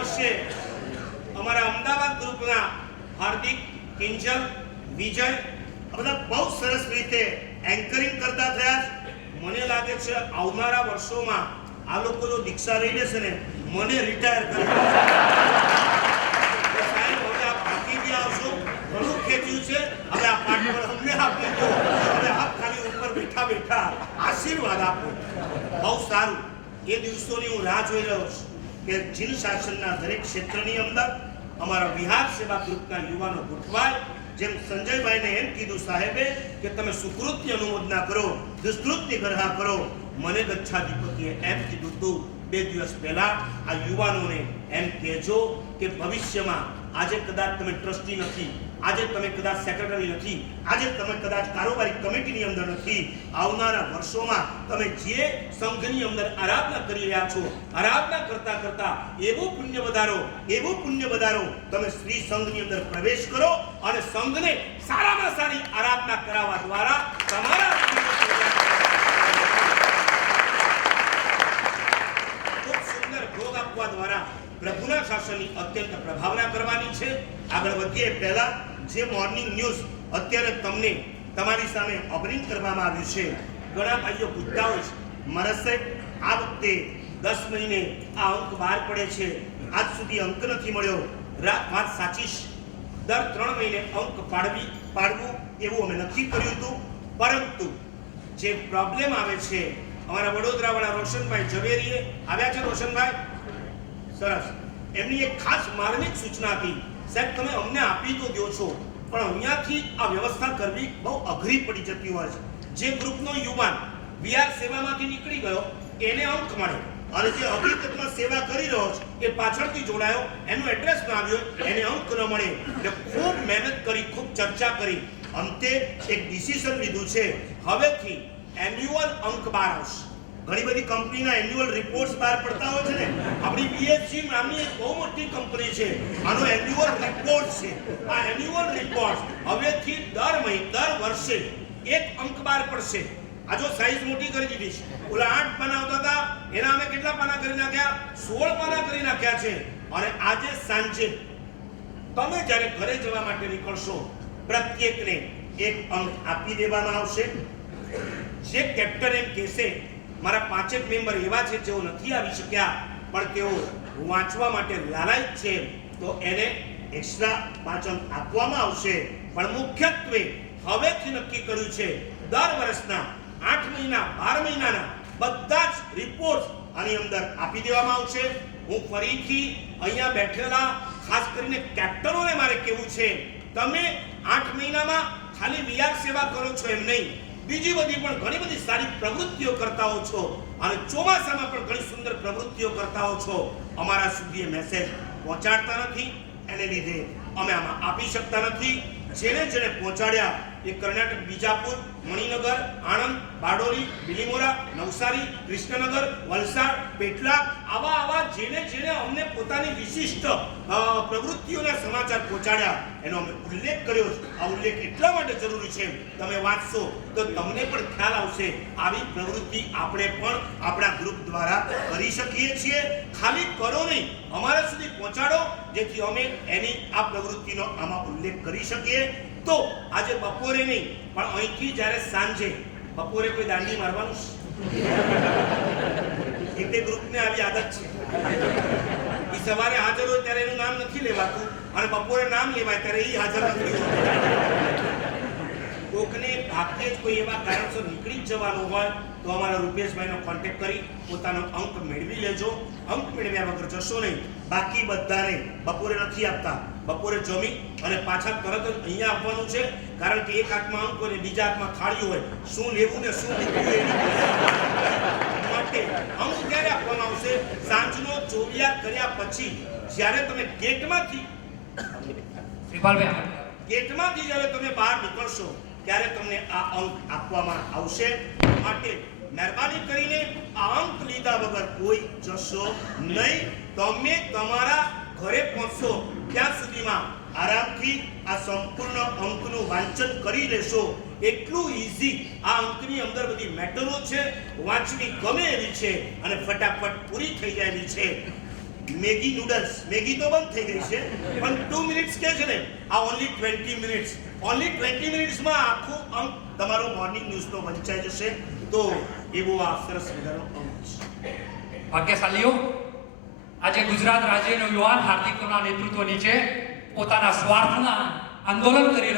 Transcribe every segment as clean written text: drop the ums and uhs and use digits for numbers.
વર્ષે અમારા અમદાવાદ ગ્રુપના હાર્દિક, કિંજલ, વિજય બધા બહુ સરસ રીતે એન્કરિંગ કરતા થયા છે. મને લાગે છે આવનારા વર્ષોમાં આ લોકો જો દીક્ષા લઈ લેશે ને મને રિટાયર કરી સાહેબ હવે આપ બાકી ગયા આવશો, ઘણું ખેંચ્યું છે, હવે આ પાઠ પર અમને આપી દો, હવે આપ ખાલી ઉપર બેઠા બેઠા આશીર્વાદ આપો. બહુ સારું. એ દિવસોની હું રાહ જોઈ રહ્યો છું કે જીન શાસનના દરેક ક્ષેત્રની અંદર અમારા વિહાર સેવા ગ્રુપના યુવાનો ગોઠવાય. જેમ સંજયભાઈને એમ કીધું સાહેબે કે તમે સુકૃતની અનુમોદના કરો, દુષ્કૃતની ગરહા કરો. મને ગચ્છાધિપતિએ એમ કીધું હતું 2 દિવસ પહેલા આ યુવાનોને એમ કહેજો કે ભવિષ્યમાં આજે કદાચ તમે ટ્રસ્ટી નથી, આજે તમે કદાચ સેક્રેટરી નથી, આજે તમે કદાચ કારોબારી કમિટીની અંદર નથી, આવનારા વર્ષોમાં તમે જે સંઘની અંદર આરાધના કરી રહ્યા છો, આરાધના કરતા કરતા એવું પુણ્ય વધારો તમે શ્રી સંઘની અંદર પ્રવેશ કરો અને સંઘને સારામાં સારી આરાધના કરાવવા દ્વારા તમારા ખૂબ સુંદર ભોગ આપવા દ્વારા પ્રભુના શાસનની અત્યંત પ્રભાવના કરવાની છે. આગળ વધીએ પહેલા જે મોર્નિંગ ન્યૂઝ અત્યારે તમને તમારી સામે ઓપનિંગ કરવામાં આવ્યું છે, ઘણા ભાઈઓ પૂછતા હોય છે મારા સાહેબ આ વખતે 10 મહિને આ અંક બહાર પડે છે, આજ સુધી અંક નથી મળ્યો. વાત સાચી છે. દર 3 મહિને અંક પાડવું એવું અમે નક્કી કર્યું હતું, પરંતુ જે પ્રોબ્લેમ આવે છે અમારા વડોદરાવાળા રોશનભાઈ ઝવેરીએ આવ્યા છે. રોશનભાઈ સરસ. એમની એક ખાસ માર્મિક સૂચના હતી, સાહેબ તમે અમને આપી તો દો છો પણ અહીંયાથી આ વ્યવસ્થા કરવી બહુ અઘરી પડી જતી હોય છે. જે ગ્રુપનો યુવાન વિહાર સેવામાંથી નીકળી ગયો એને અંક મળે અને જે હકીકતમાં સેવા કરી રહ્યો છે એ પાછળથી જોડાયો, એનું એડ્રેસ ના આવ્યો, એને અંક ન મળે. એટલે ખૂબ મહેનત કરી, ખૂબ ચર્ચા કરી, અંતે એક ડિસિઝન લીધું છે હવેથી એન્યુઅલ અંક બહાર આવશે. ઘણી બધી કંપનીના એન્યુઅલ રિપોર્ટ્સ બહાર પડતા હોય છે ને, આપણી બીએસસી નામની એક બહુ મોટી કંપની છે, આનો એન્યુઅલ રિપોર્ટ છે. આ એન્યુઅલ રિપોર્ટ હવેથી દર વર્ષે એક અંક બહાર પડશે. આ જો સાઈઝ મોટી કરી દીધી છે, ઓલા 8 પાના આવતા હતા એના અમે કેટલા પાના કરી નાખ્યા? 16 પાના કરી નાખ્યા છે. અને આજે સાંજે તમે જ્યારે ઘરે જવા માટે નીકળશો પ્રત્યેકને એક અંક આપી દેવામાં આવશે. જે કેપ્ટન એમ કહેશે મારા 5 મેમ્બર એવા છે જેઓ નથી આવી શક્યા પણ તેઓ વાંચવા માટે લાલાયક છે, તો એને એક્સ્ટ્રા 5 અંક આપવામાં આવશે. પણ મુખ્યત્વે હવેથી નક્કી કર્યું છે દર વર્ષના 8 મહિના 12 મહિનાના બધા જ રિપોર્ટ આની અંદર આપી દેવામાં આવશે. હું ફરીથી અહીંયા બેઠેલા ખાસ કરીને કેપ્ટનોને મારે કહેવું છે, તમે 8 મહિનામાં ખાલી વિહાર સેવા કરો છો એમ નહીં, બીજી બધી પણ ઘણી બધી સારી પ્રવૃત્તિઓ કરતા હો છો અને ચોમાસામાં પણ ઘણી સુંદર પ્રવૃત્તિઓ કરતા હો છો. અમારા સુધી એ મેસેજ પહોંચાડતા નથી, એને લીધે અમે આમાં આપી શકતા નથી. જેને પહોંચાડ્યા એ કર્ણાટક બીજાપુર, મણિનગર, આણંદ, બારડોલી, બિલીમોરા, નવસારી, કૃષ્ણનગર, વલસાડ, પેટલા, આવા જેને અમને પોતાની વિશિષ્ટ પ્રવૃત્તિઓના સમાચાર પહોંચાડ્યા એનો અમે ઉલ્લેખ કર્યો છે. આ ઉલ્લેખ એટલા માટે જરૂરી છે, તમે વાંચશો તો તમને પણ ખ્યાલ આવશે આવી પ્રવૃત્તિ આપણે પણ આપણા ગ્રુપ દ્વારા કરી શકીએ છીએ. ખાલી કરો નહીં, અમારા સુધી પહોંચાડો જેથી અમે એની આ પ્રવૃત્તિનો આમાં ઉલ્લેખ કરી શકીએ. તો આજે બપોરે નહીં પણ અહીંથી જ્યારે સાંજે બપોરે કોઈ દાંડી મારવાનું એક બે ગ્રુપને આવી આદત છે, એ સવારે હાજર હોય ત્યારે એનું નામ નથી લેવાતું અને બપોરે નામ લેવાય ત્યારે એ હાજર નથી હોતું. કોકને ભાગ્યે જ કોઈ એવા કારણસર નીકળી જવાનું હોય તો અમારા રૂપેશભાઈનો કોન્ટેક્ટ કરી પોતાનો અંક મેળવી લેજો. અંક મેળવ્યા વગર જશો નહીં. બાકી બધાને બપોરે નથી આપતા, બપોરે જમી અને પાછા તરત જ અહીંયા આવવાનું છે, કારણ કે એક હાથમાં અંક હોય ને બીજા હાથમાં થાળી હોય, શું લેવું ને શું મૂકવું માટે અંક ક્યારે આપવામાં આવશે? સાંજનો ચોવિયાર કર્યા પછી જ્યારે તમે ગેટમાંથી જ્યારે તમે બહાર નીકળશો ત્યારે તમને આ અંક આપવામાં આવશે. માટે મહેરબાની કરીને આ અંક લીધા વગર કોઈ જશો નહીં. તમે તમારા ઘરે પહોંચશો ત્યાં સુધીમાં આરામથી આ સંપૂર્ણ અંકનું વાંચન કરી લેશો. એટલું ઈઝી આ અંકની અંદર બધી મેટરો છે, વાંચવી ગમે એવી છે અને ફટાફટ પૂરી થઈ જાય એવી છે. મેગી નૂડલ્સ, મેગી તો બંધ થઈ ગઈ છે, પણ 2 મિનિટ્સ કે છે ને, આ ઓનલી 20 મિનિટ્સ, ઓનલી 20 મિનિટ્સમાં આખું અંક તમારો મોર્નિંગ ન્યૂઝનો વંચાઈ જશે. તો એવો આ સરસ મજાનો અંક છે. ભાગ્યશાલીઓ, આજે ગુજરાત રાજ્યનો યુવાન હાર્દિકના નેતૃત્વ નીચે પોતાના સ્વાર્થના આંદોલન કરી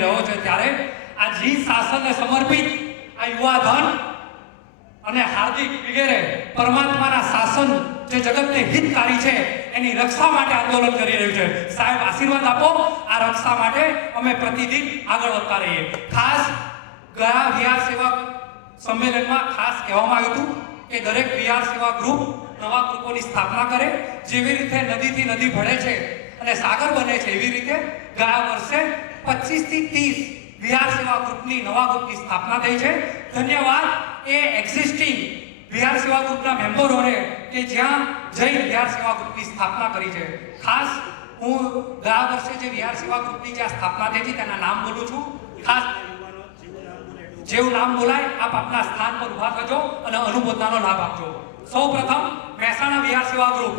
રહ્યો છે, ત્યારે આ જી શાસનને સમર્પિત આ યુવા ધન અને હાર્દિક વગેરે પરમાત્માના શાસન જે જગતને હિતકારી છે એની રક્ષા માટે આંદોલન કરી રહ્યું છે. સાહેબ આશીર્વાદ આપો, આ રક્ષા માટે અમે પ્રતિદિન આગળ વધતા રહીએ. ખાસ ગયા વિહાર સેવા સંમેલનમાં ખાસ કહેવામાં આવ્યું હતું કે દરેક વિહાર સેવા ગ્રુપ નવા ગ્રુપોની સ્થાપના કરે. જેવી રીતે નદીથી નદી ભળે છે અને સાગર બને છે, એવી રીતે ગયા વર્ષે 25 થી 30 વિહાર સેવા ગ્રુપની નવા ગ્રુપની સ્થાપના થઈ છે. ધન્યવાદ એ એક્ઝિસ્ટિંગ વિહાર સેવા ગ્રુપના મેમ્બરોને કે જ્યાં જઈ વિહાર સેવા ગ્રુપની સ્થાપના કરી છે. ખાસ હું ગયા વર્ષે જે વિહાર સેવા ગ્રુપની જ્યાં સ્થાપના થઈ છે તેના નામ બોલું છું. ખાસ જેવું નામ બોલાય આપ આપના સ્થાન પર ઉભા થજો અને અનુમોદનાનો લાભ આપજો. સૌપ્રથમ મહેસાણા વિહાર સેવા ગ્રુપ.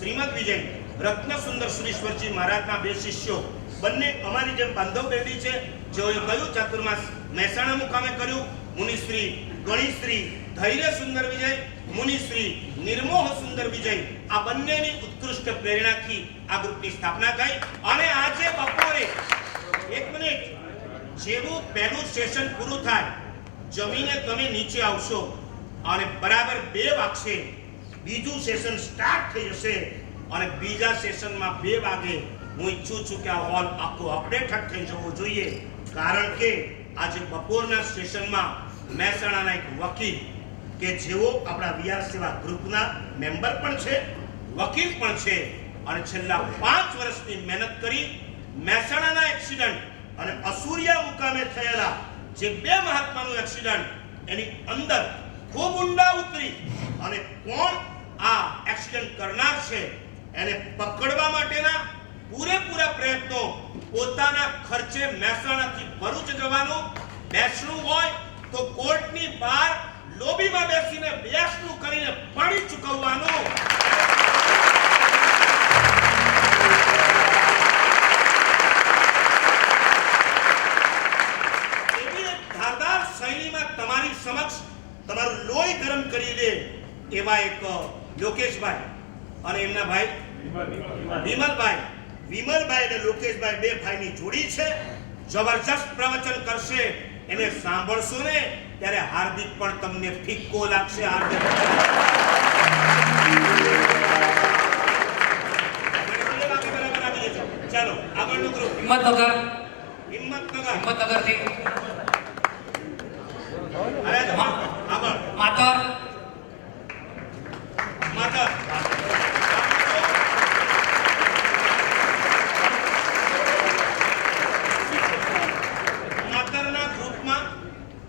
શ્રીમદ વિજય રત્ન સુંદર સુરેશ્વરજી મહારાજના બે શિષ્યો બંને અમારી જેમ બાંધવ બેડી છે, જેઓએ કયું ચાતુર્માસ મહેસાણા મુકામે કર્યું. મુનિશ્રી ગણિશ્રી ધૈર્ય સુંદર વિજય, મુનિશ્રી નિર્મોહ સુંદર વિજય, આ બંનેની ઉત્કૃષ્ટ પ્રેરણાથી આ ગ્રુપની સ્થાપના થઈ. અને આજે બપોરે 1 મિનિટ જેવું પહેલું સેશન પૂરું થાય, જમીને તમે નીચે આવશો અને બરાબર 2 વાગશે બીજું સેશન સ્ટાર્ટ થઈ જશે. અને બીજા સેશનમાં 2 વાગે હું ઈચ્છું છું કે આ હોલ આખો અપડેટ થઈ જવો જોઈએ, કારણ કે આજે બપોરના સેશનમાં મહેસાણાના એક વકીલ કે જેઓ આપણા વિહાર સેવા ગ્રુપના મેમ્બર પણ છે, વકીલ પણ છે, અને છેલ્લા 5 વર્ષની મહેનત કરી મહેસાણાના એક્સિડન્ટ અને અસુરિયા મુકામે થયેલા જે 2 મહાત્માનું એક્સિડન્ટ એની અંદર ખૂબ ઊંડા ઉતરી અને કોણ આ એક્સિડન્ટ કરનાર છે એને પકડવા માટેના પૂરેપૂરા પ્રયત્નો પોતાના ખર્ચે મહેસાણાથી ભરૂચ જવાનું, બેસણું હોય તો કોર્ટની બહાર લોબીમાં બેસીને બેસણું કરીને પાણી ચૂકવવાનું. એવી એક ધારદાર શૈલીમાં તમારી સમક્ષ તમારું લોહી ગરમ કરી દે એવા એક લોકેશભાઈ અને એમના ભાઈ વિમલભાઈ અને લોકેશભાઈ, 2 ભાઈની જોડી છે. જબરજસ્ત પ્રવચન કરશે, એને સાંભળશો ને ત્યારે હાર્દિક પણ તમને ફિક્કો લાગશે. હાર્દિક ચાલો આગળનું ગ્રુપ હિંમતનગરથી આગળ માતર માતરના ગ્રુપમાં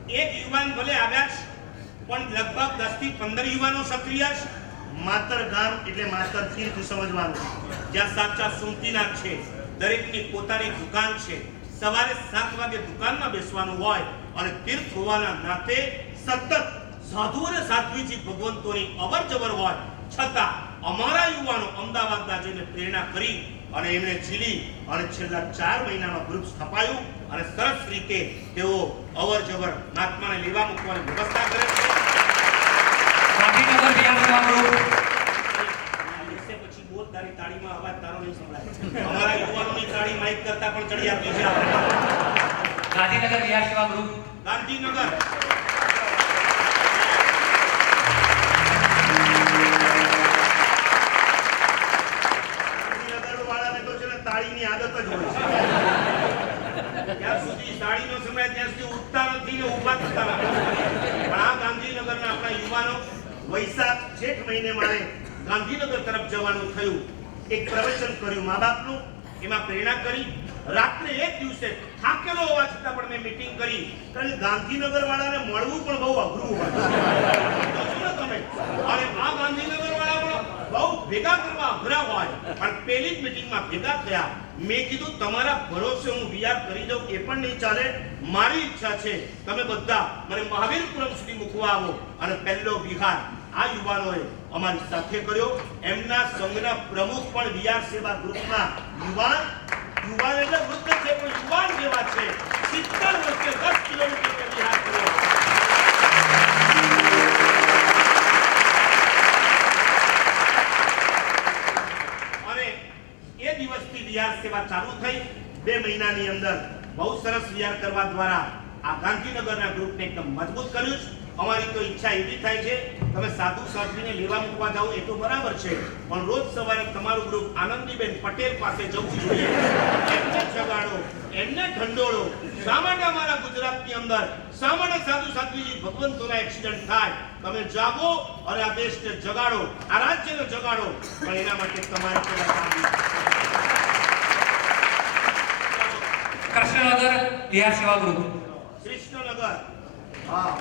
એક યુવાન ભલે આવ્યા છે, પણ લગભગ 10 થી 15 યુવાનો સક્રિય છે. માતર ગામ એટલે માતર તીર્થ સમજવાનું, જ્યાં સાચા સુમતીનાથ છે. દરેકની પોતાની દુકાન છે. સવારે 7 વાગે દુકાનમાં બેસવાનું હોય અને તીર્થ હોવાના નાતે સતત સાધુ અને સાધ્વીજી ભગવંતોની અવર જવર હોય, છતાં અમારા યુવાનો અમદાવાદના જઈને પ્રેરણા કરી અને એમણે ઝીલી અને છેલ્લા 4 મહિનામાં ગ્રુપ સ્થપાયું અને સરસ રીતે તેઓ અવર જવર મહાત્માને લેવા મૂકવાની વ્યવસ્થા કરે છે. ગાંધીનગર વિહાર સેવા ગ્રુપ. પછી બહુ તારી તાળીમાં અવાજ તારો નહીં સંભળાય. અમારા યુવાનોની તાળી માઇક કરતા પણ ચડી આપી છે. ગાંધીનગર વિહાર સેવા ગ્રુપ. ગાંધીનગર ત્યાં સુધી ઉઠતા નથી ને ઊભા થતા નથી. પણ આ ગાંધીનગરના આપણા યુવાનો વૈશાખ જેઠ મહિને મારે ગાંધીનગર તરફ જવાનું થયું. એક પ્રવચન કર્યું મા બાપનું, એમાં પ્રેરણા કરી. રાત્રે એક દિવસે થાકેલો હોવા છતાં પણ મેં મીટિંગ કરી, કારણ કે ગાંધીનગર વાળાને મળવું પણ બહુ અઘરું હોય. સમજો ને તમે? અને આ ગાંધીનગર વાળા પણ બહુ ભેગા કરવા અઘરા હોય, પણ પેલી જ મીટિંગમાં ભેગા થયા. મેં કીધું તમારા ભરોસે હું વિહાર કરી દઉં એ પણ નહીં ચાલે. મારી ઈચ્છા છે તમે બધા મને મહાવીરપુરમ સુધી મૂકવા આવો. અને પહેલો વિહાર આ યુવાનોએ અમારી સાથે કર્યો. એમના સંઘના પ્રમુખ પણ વિહાર સેવા ગ્રુપમાં યુવાન એટલે વૃદ્ધ છે પણ યુવાન જેવા છે. 70 વર્ષે 10 કિલોમીટર વિહાર કર્યો. અને એ દિવસથી વિહાર સેવા ચાલુ થઈ. 2 મહિનાની અંદર બહુ સરસ વિહાર કરવા દ્વારા આ ગાંધીનગરના ગ્રુપને એકદમ મજબૂત કર્યું છે. અમારી તો ઈચ્છા એવી થાય છે, તમે સાધુ સાધ્વીને લેવા મૂકવા જાઓ એ તો બરાબર છે, પણ રોજ સવારે તમારું ગ્રુપ આનંદીબેન પટેલ પાસે જવું જોઈએ. એમને જગાડો, એમને ઢંઢોળો. શા માટે અમારા ગુજરાતની અંદર શા માટે સાધુ સાધ્વીજી ભગવંતોના એક્સિડન્ટ થાય? તમે જાગો અને આ દેશને જગાડો, આ રાજ્યને જગાડો. પણ એના માટે તમારે કૃષ્ણનગર વિહાર સેવા ગ્રુપ, કૃષ્ણનગર. હા.